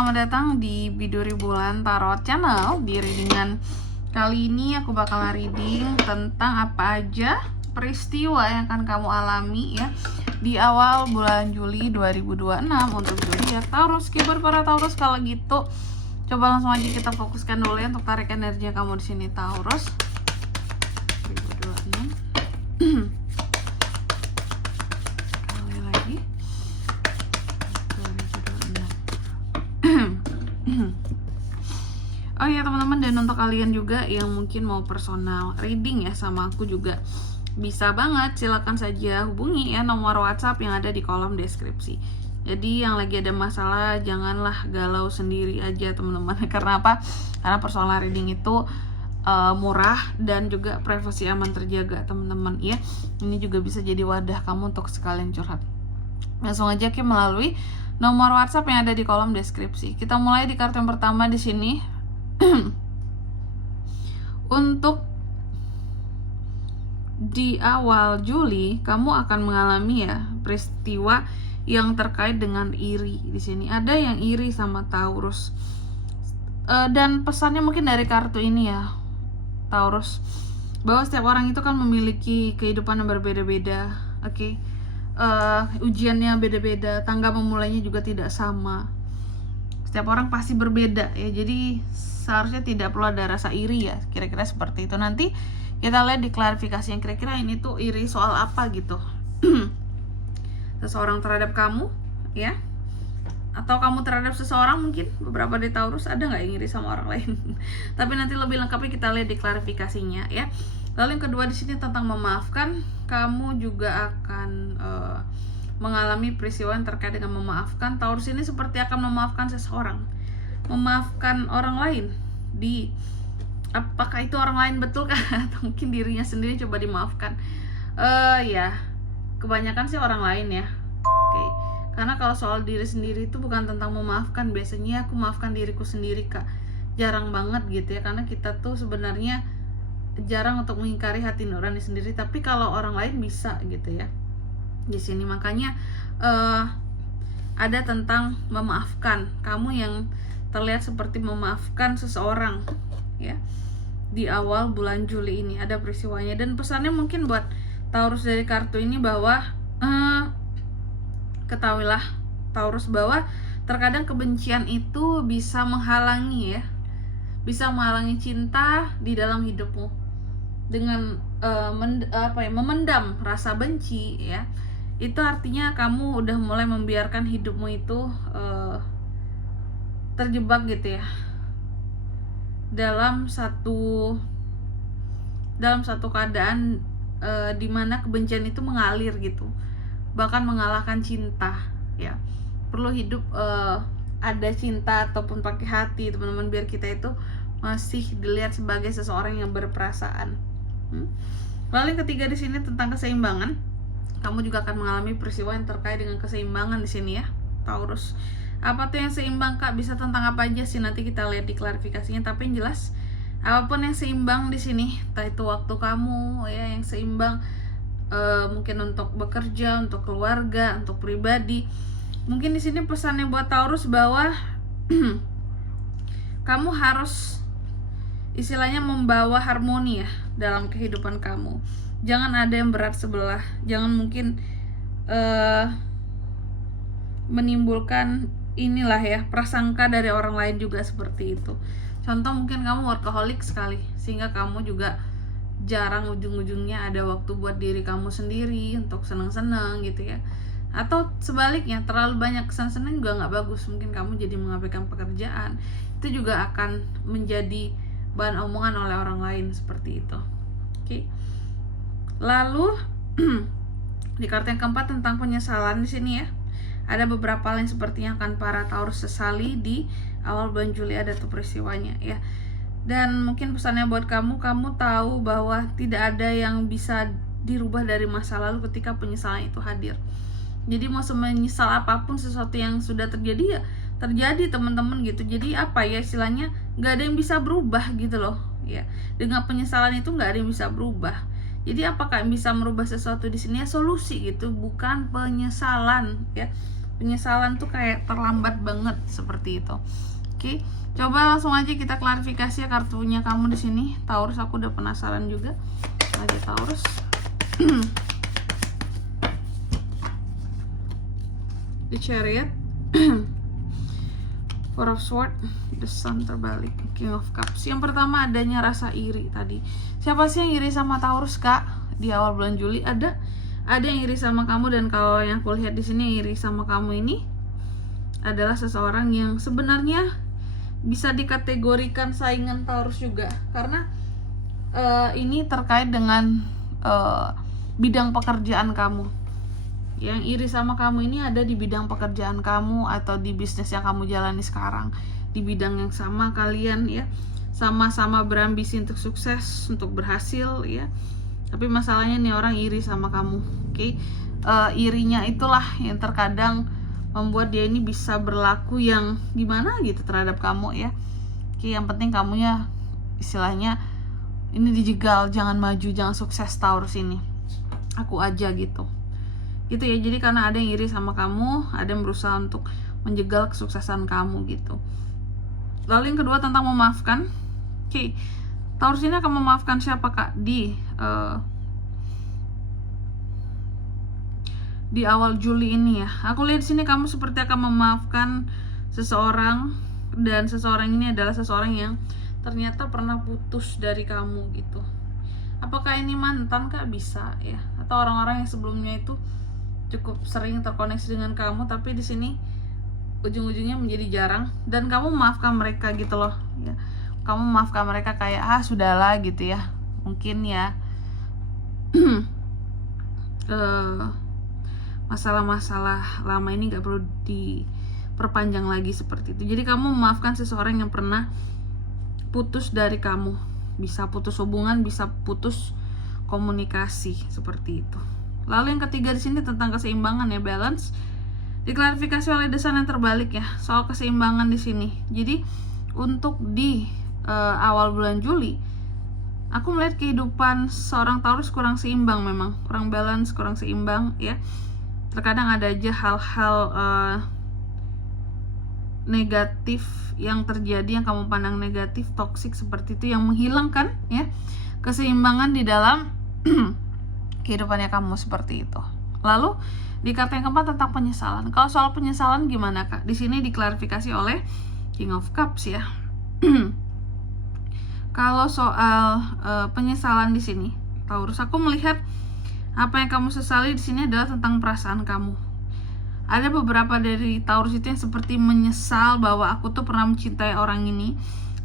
selamat datang di Biduri Bulan Tarot Channel. Di readingan kali ini aku bakal reading tentang apa aja peristiwa yang akan kamu alami ya di awal bulan Juli 2026 untuk zodiak Taurus. Keyboard para Taurus, kalau gitu coba langsung aja kita fokuskan dulu ya untuk tarik energi kamu di sini Taurus 2026. Oh ya teman-teman, dan untuk kalian juga yang mungkin mau personal reading ya sama aku juga bisa banget, silakan saja hubungi ya nomor WhatsApp yang ada di kolom deskripsi. Jadi yang lagi ada masalah janganlah galau sendiri aja teman-teman. Karena apa? Karena personal reading itu murah dan juga privasi aman terjaga teman-teman ya. Ini juga bisa jadi wadah kamu untuk sekalian curhat. Langsung aja ke melalui nomor WhatsApp yang ada di kolom deskripsi. Kita mulai di kartu yang pertama di sini. Untuk di awal Juli kamu akan mengalami ya peristiwa yang terkait dengan iri. Di sini ada yang iri sama Taurus. Dan pesannya mungkin dari kartu ini ya Taurus, bahwa setiap orang itu kan memiliki kehidupan yang berbeda-beda. Oke. Ujiannya beda-beda, tangga memulainya juga tidak sama. Setiap orang pasti berbeda ya, jadi seharusnya tidak perlu ada rasa iri ya, kira-kira seperti itu. Nanti kita lihat di klarifikasi yang kira-kira ini tuh iri soal apa gitu. Seseorang terhadap kamu ya, atau kamu terhadap seseorang. Mungkin beberapa di Taurus ada nggak yang iri sama orang lain. Tapi nanti lebih lengkapnya kita lihat di klarifikasinya ya. Lalu yang kedua di sini tentang memaafkan. Kamu juga akan mengalami peristiwa yang terkait dengan memaafkan. Taurus ini seperti akan memaafkan seseorang, memaafkan orang lain. Apakah itu orang lain betul kah? Atau mungkin dirinya sendiri coba dimaafkan. Ya kebanyakan sih orang lain ya. Oke. Karena kalau soal diri sendiri itu bukan tentang memaafkan. Biasanya aku maafkan diriku sendiri kak, jarang banget gitu ya. Karena kita tuh sebenarnya jarang untuk mengingkari hati nurani sendiri. Tapi kalau orang lain bisa gitu ya di sini. Makanya ada tentang memaafkan. Kamu yang terlihat seperti memaafkan seseorang ya di awal bulan Juli ini ada peristiwanya. Dan pesannya mungkin buat Taurus dari kartu ini bahwa ketahuilah Taurus bahwa terkadang kebencian itu bisa menghalangi ya, bisa menghalangi cinta di dalam hidupmu dengan memendam rasa benci ya. Itu artinya kamu udah mulai membiarkan hidupmu itu terjebak gitu ya dalam satu keadaan dimana kebencian itu mengalir gitu, bahkan mengalahkan cinta ya. Perlu hidup ada cinta ataupun pakai hati teman-teman, biar kita itu masih dilihat sebagai seseorang yang berperasaan. Lalu yang ketiga di sini tentang keseimbangan. Kamu juga akan mengalami peristiwa yang terkait dengan keseimbangan di sini ya Taurus. Apa tuh yang seimbang kak? Bisa tentang apa aja sih, nanti kita lihat di klarifikasinya. Tapi yang jelas apapun yang seimbang di sini, entah itu waktu kamu ya yang seimbang, mungkin untuk bekerja, untuk keluarga, untuk pribadi. Mungkin di sini pesannya buat Taurus bahwa kamu harus istilahnya membawa harmoni ya dalam kehidupan kamu. Jangan ada yang berat sebelah. Jangan mungkin menimbulkan inilah ya prasangka dari orang lain juga seperti itu. Contoh mungkin kamu workaholic sekali sehingga kamu juga jarang ujung-ujungnya ada waktu buat diri kamu sendiri untuk senang-senang gitu ya. Atau sebaliknya terlalu banyak kesenang-senang juga nggak bagus. Mungkin kamu jadi mengabaikan pekerjaan. Itu juga akan menjadi bahan omongan oleh orang lain seperti itu. Oke. Lalu di kartu yang keempat tentang penyesalan di sini ya. Ada beberapa hal yang sepertinya akan para Taurus sesali di awal bulan Juli, ada tuh peristiwanya ya. Dan mungkin pesannya buat kamu tahu bahwa tidak ada yang bisa dirubah dari masa lalu ketika penyesalan itu hadir. Jadi mau semenyesal apapun sesuatu yang sudah terjadi ya terjadi teman-teman gitu. Jadi apa ya istilahnya, nggak ada yang bisa berubah gitu loh ya. Dengan penyesalan itu nggak ada yang bisa berubah. Jadi apakah yang bisa merubah sesuatu di sini ya solusi gitu, bukan penyesalan ya. penyesalan tuh kayak terlambat banget seperti itu. Oke, coba langsung aja kita klarifikasi ya kartunya kamu di sini Taurus. Aku udah penasaran juga aja Taurus. The Chariot, Four of Swords, The Sun terbalik, King of Cups. Yang pertama adanya rasa iri tadi. Siapa sih yang iri sama Taurus, Kak? Di awal bulan Juli ada yang iri sama kamu, dan kalau yang aku lihat di sini iri sama kamu ini adalah seseorang yang sebenarnya bisa dikategorikan saingan Taurus juga, karena ini terkait dengan bidang pekerjaan kamu. Yang iri sama kamu ini ada di bidang pekerjaan kamu atau di bisnis yang kamu jalani sekarang, di bidang yang sama kalian ya, sama-sama berambisi untuk sukses, untuk berhasil ya. Tapi masalahnya nih orang iri sama kamu, oke? Irinya itulah yang terkadang membuat dia ini bisa berlaku yang gimana gitu terhadap kamu ya. Oke, yang penting kamunya istilahnya ini dijegal, jangan maju, jangan sukses Taurus ini. Aku aja gitu. Gitu ya. Jadi karena ada yang iri sama kamu, ada yang berusaha untuk menjegal kesuksesan kamu gitu. Lalu yang kedua tentang memaafkan. Oke. Taurus ini akan memaafkan siapa, Kak? Di awal Juli ini ya. Aku lihat sini kamu seperti akan memaafkan seseorang, dan seseorang ini adalah seseorang yang ternyata pernah putus dari kamu gitu. Apakah ini mantan, Kak? Bisa ya. Atau orang-orang yang sebelumnya itu cukup sering terkoneksi dengan kamu, tapi di sini ujung-ujungnya menjadi jarang, dan kamu memaafkan mereka gitu loh ya. Kamu memaafkan mereka kayak sudahlah gitu ya. Mungkin ya masalah-masalah lama ini gak perlu diperpanjang lagi seperti itu. Jadi kamu memaafkan seseorang yang pernah putus dari kamu. Bisa putus hubungan, bisa putus komunikasi seperti itu. Lalu yang ketiga di sini tentang keseimbangan ya, balance. Diklarifikasi oleh The Sun yang terbalik ya, soal keseimbangan di sini. Jadi untuk di awal bulan Juli, aku melihat kehidupan seorang Taurus kurang seimbang, memang kurang balance, kurang seimbang ya. Terkadang ada aja hal-hal negatif yang terjadi, yang kamu pandang negatif, toksik seperti itu, yang menghilangkan ya keseimbangan di dalam kehidupannya kamu seperti itu. Lalu di kartu yang keempat tentang penyesalan. Kalau soal penyesalan gimana, Kak? Di sini diklarifikasi oleh King of Cups ya. Kalau soal penyesalan di sini, Taurus, aku melihat apa yang kamu sesali di sini adalah tentang perasaan kamu. Ada beberapa dari Taurus itu yang seperti menyesal bahwa aku tuh pernah mencintai orang ini,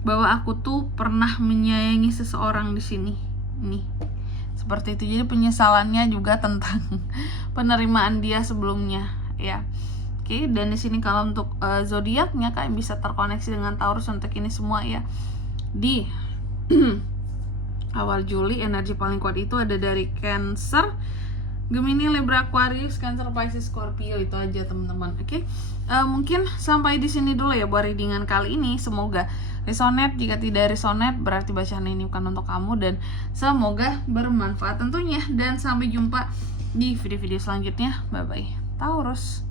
bahwa aku tuh pernah menyayangi seseorang di sini. Nih. Seperti itu. Jadi penyesalannya juga tentang penerimaan dia sebelumnya ya. Oke, dan di sini kalau untuk zodiaknya Kak bisa terkoneksi dengan Taurus untuk ini semua ya. Di awal Juli energi paling kuat itu ada dari Cancer, Gemini, Libra, Aquarius, Cancer, Pisces, Scorpio. Itu aja teman-teman. Oke. Mungkin sampai di sini dulu ya buat readingan kali ini. Semoga resonate. Jika tidak resonate berarti bacaan ini bukan untuk kamu, dan semoga bermanfaat tentunya. Dan sampai jumpa di video-video selanjutnya. Bye bye Taurus.